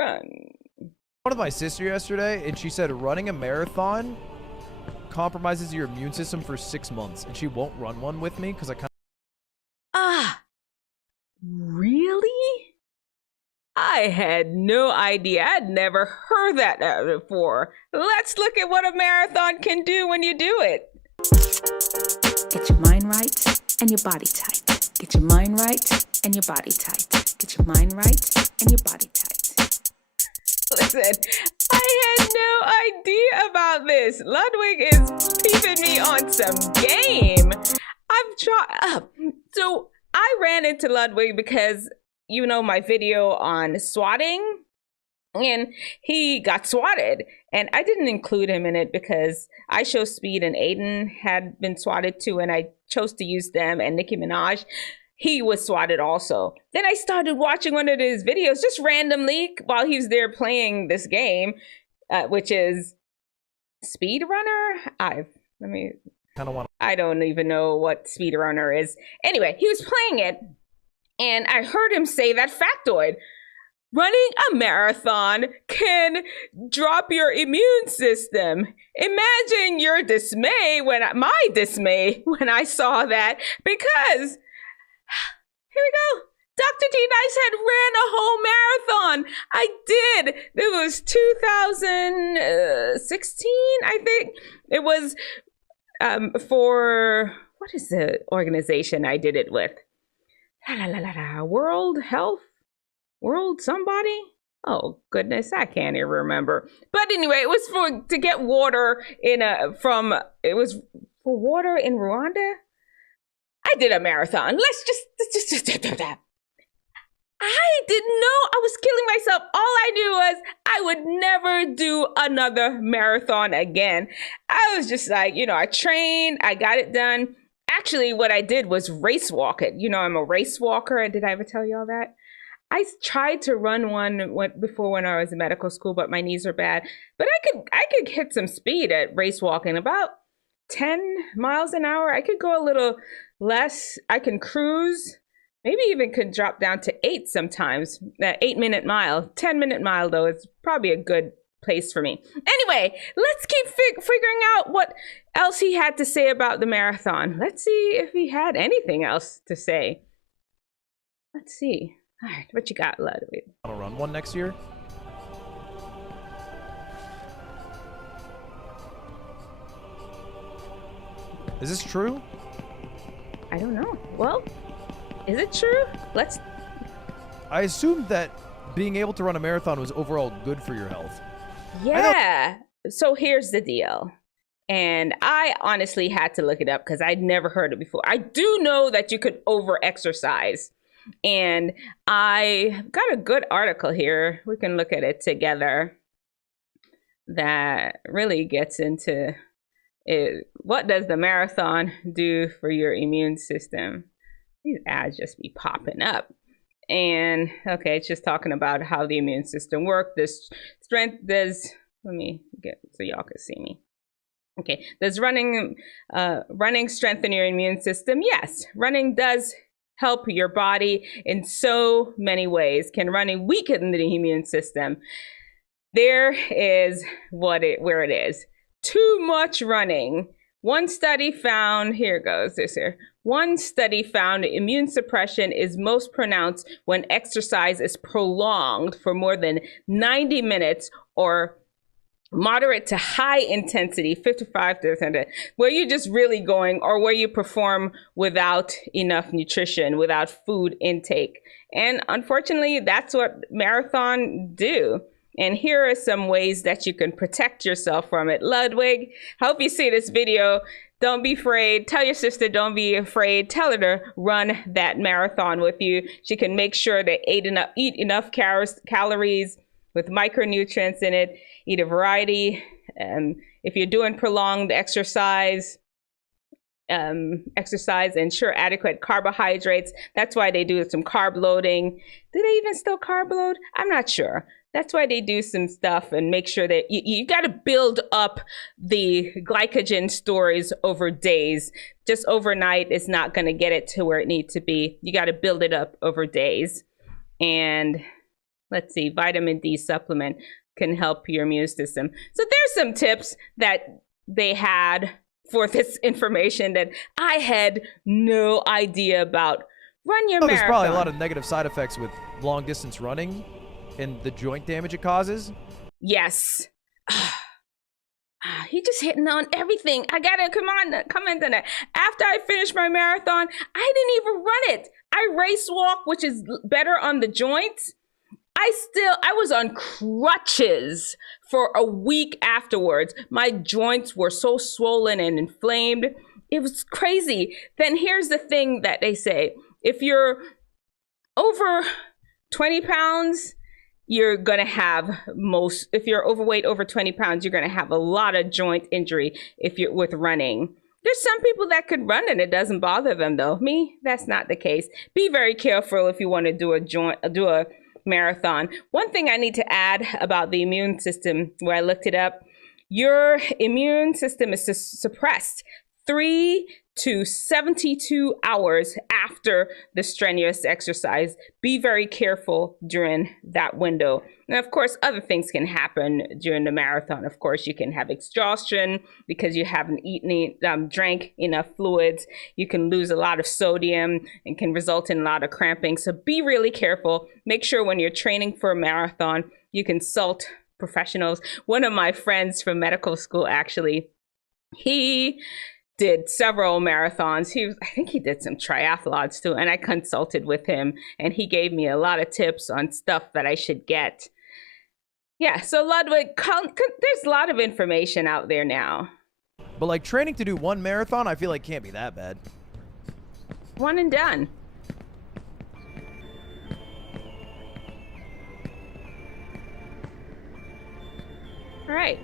run. One of my sister yesterday, and she said running a marathon compromises your immune system for 6 months, and she won't run one with me because I kind of. Really? I had no idea. I'd never heard that before. Let's look at what a marathon can do when you do it. Get your mind right and your body tight. Get your mind right and your body tight. Get your mind right and your body tight. Listen, I had no idea about this. Ludwig is peeping me on some game. I've tried. So I ran into Ludwig because, you know, my video on swatting, and he got swatted. And I didn't include him in it because I chose Speed and Aiden had been swatted too, and I chose to use them, and Nicki Minaj. He was swatted also. Then I started watching one of his videos just randomly while he was there playing this game, which is SPEEDRUNNER. I don't even know what SPEEDRUNNER is. Anyway, he was playing it, and I heard him say that factoid. Running a marathon can drop your immune system. Imagine your dismay my dismay when I saw that, because here we go. Dr. T Nice had ran a whole marathon. I did. It was 2016, I think. It was for, what is the organization I did it with? World Health? World somebody? Oh goodness, I can't even remember. But anyway, it was to get water it was for water in Rwanda. I did a marathon. Let's just do that. I didn't know I was killing myself. All I knew was I would never do another marathon again. I was just like, you know, I trained, I got it done. Actually, what I did was race walk it. You know, I'm a race walker. Did I ever tell you all that? I tried to run one before when I was in medical school, but my knees are bad. But I could hit some speed at race walking, about 10 miles an hour. I could go a little less. I can cruise. Maybe even could drop down to 8 sometimes. That 8-minute mile. 10-minute mile, though, is probably a good place for me. Anyway, let's keep figuring out what else he had to say about the marathon. Let's see if he had anything else to say. Let's see. All right, what you got, Ludwig? Want to run one next year? Is this true? I don't know. Well, is it true? I assumed that being able to run a marathon was overall good for your health. Yeah. So here's the deal. And I honestly had to look it up because I'd never heard it before. I do know that you could over-exercise. And I got a good article here. We can look at it together. That really gets into it. What does the marathon do for your immune system? These ads just be popping up. And okay, it's just talking about how the immune system works. Let me get so y'all can see me. Okay, does running strengthen your immune system? Yes, running does help your body in so many ways. Can running weaken the immune system? There is where it is. Too much running. One study found, here it goes, this here. One study found immune suppression is most pronounced when exercise is prolonged for more than 90 minutes or moderate to high intensity, 55 to 100, where you're just really going, or where you perform without enough nutrition, without food intake. And unfortunately, that's what marathon do. And here are some ways that you can protect yourself from it. Ludwig, hope you see this video. Don't be afraid. Tell your sister, don't be afraid. Tell her to run that marathon with you. She can make sure to eat enough calories with micronutrients in it. Eat a variety. If you're doing prolonged exercise, ensure adequate carbohydrates. That's why they do some carb loading. Do they even still carb load? I'm not sure. That's why they do some stuff and make sure that you got to build up the glycogen stores over days. Just overnight is not going to get it to where it needs to be. You got to build it up over days. And let's see, vitamin D supplement can help your immune system. So there's some tips that they had for this information that I had no idea about. Run your marathon. There's probably a lot of negative side effects with long distance running and the joint damage it causes. Yes. He just hitting on everything. I gotta comment on that. After I finished my marathon, I didn't even run it. I race walk, which is better on the joints. I was on crutches for a week afterwards. My joints were so swollen and inflamed. It was crazy. Then here's the thing that they say. If you're over 20 pounds, you're gonna have if you're overweight over 20 pounds, you're gonna have a lot of joint injury if you're with running. There's some people that could run and it doesn't bother them though. Me, that's not the case. Be very careful if you want to do a marathon. One thing I need to add about the immune system, where I looked it up, your immune system is suppressed 3 to 72 hours after the strenuous exercise. Be very careful during that window. And of course, other things can happen during the marathon. Of course, you can have exhaustion because you haven't drank enough fluids. You can lose a lot of sodium and can result in a lot of cramping. So be really careful. Make sure when you're training for a marathon, you consult professionals. One of my friends from medical school, actually, he did several marathons. I think he did some triathlons too. And I consulted with him and he gave me a lot of tips on stuff that I should get. Yeah, so Ludwig, there's a lot of information out there now. But like training to do one marathon, I feel like can't be that bad. One and done. All right.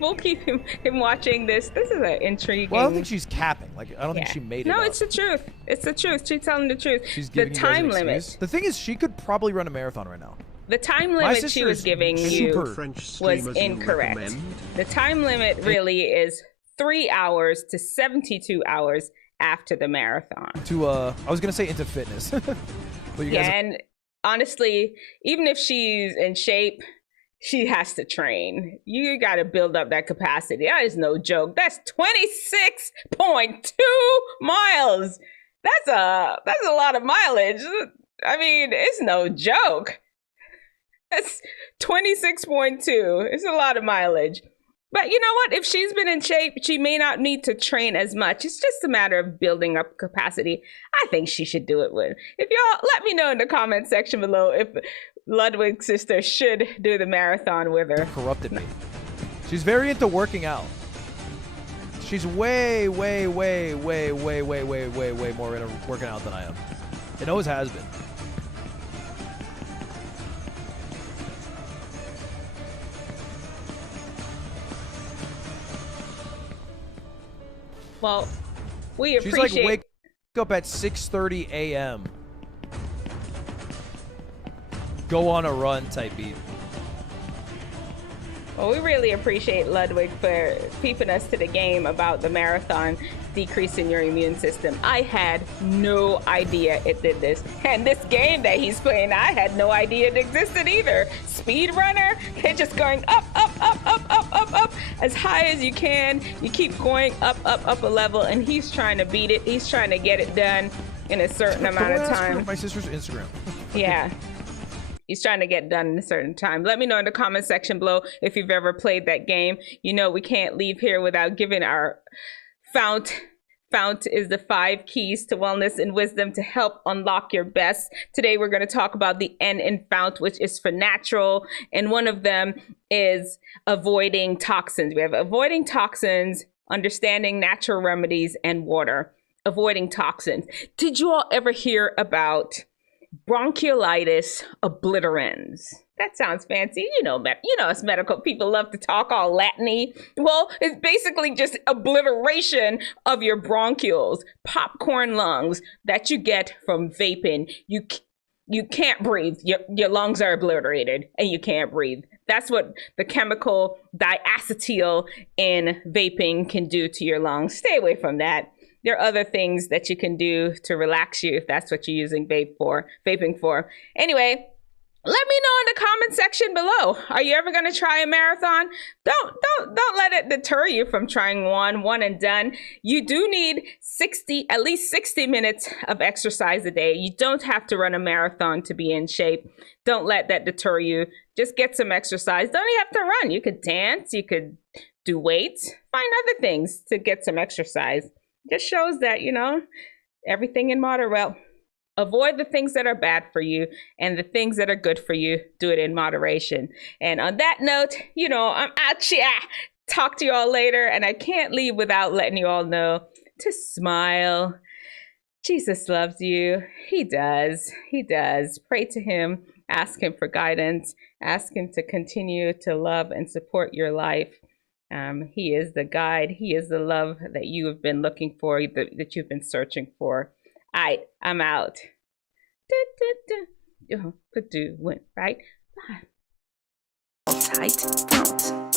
We'll keep him watching this. This is an intriguing. Well, I don't think she's capping. Like, I don't think she made it. No, up. it's the truth. It's the truth. She's telling the truth. She's giving the time limit. Excuse. The thing is, she could probably run a marathon right now. The time limit she was giving you was incorrect. The time limit really is 3 hours to 72 hours after the marathon. I was gonna say into fitness. But you guys and honestly, even if she's in shape, she has to train. You got to build up that capacity. That is no joke. That's 26.2 miles. That's a lot of mileage. I mean, it's no joke. That's 26.2. It's a lot of mileage. But you know what? If she's been in shape, she may not need to train as much. It's just a matter of building up capacity. I think she should do it with. If y'all, let me know in the comment section below if Ludwig's sister should do the marathon with her. Corrupted me. She's very into working out. She's way more into working out than I am. It always has been. Well, we appreciate. She's like wake up at 6:30 a.m. Go on a run type beat. Well, we really appreciate Ludwig for peeping us to the game about the marathon decreasing your immune system. I had no idea it did this. And this game that he's playing, I had no idea it existed either. Speedrunner, they're just going up, as high as you can. You keep going up a level, and he's trying to beat it. He's trying to get it done in a certain amount of time. My sister's Instagram. Yeah. He's trying to get done in a certain time. Let me know in the comment section below if you've ever played that game. You know, we can't leave here without giving our Fount is the 5 keys to wellness and wisdom to help unlock your best. Today, we're going to talk about the N in Fount, which is for natural. And one of them is avoiding toxins. We have avoiding toxins, understanding natural remedies, and water. Avoiding toxins. Did you all ever hear about bronchiolitis obliterans? That sounds fancy. You know, us medical people love to talk all Latin-y. Well, it's basically just obliteration of your bronchioles, popcorn lungs that you get from vaping. You can't breathe. Your lungs are obliterated and you can't breathe. That's what the chemical diacetyl in vaping can do to your lungs. Stay away from that. There are other things that you can do to relax you if that's what you're using vaping for. Anyway, Let me know in the comment section below. Are you ever going to try a marathon? Don't let it deter you from trying one and done. You do need at least 60 minutes of exercise a day. You don't have to run a marathon to be in shape. Don't let that deter you. Just get some exercise. Don't even have to run. You could dance, you could do weights, find other things to get some exercise. Just shows that, you know, everything in moderation. Well, avoid the things that are bad for you, and the things that are good for you, do it in moderation. And on that note, you know, I'm out here. Talk to you all later. And I can't leave without letting you all know to smile. Jesus loves you. He does. He does. Pray to him. Ask him for guidance. Ask him to continue to love and support your life. He is the guide. He is the love that you have been looking for, that you've been searching for. I'm out. Could do, right? Bye. Tight, don't.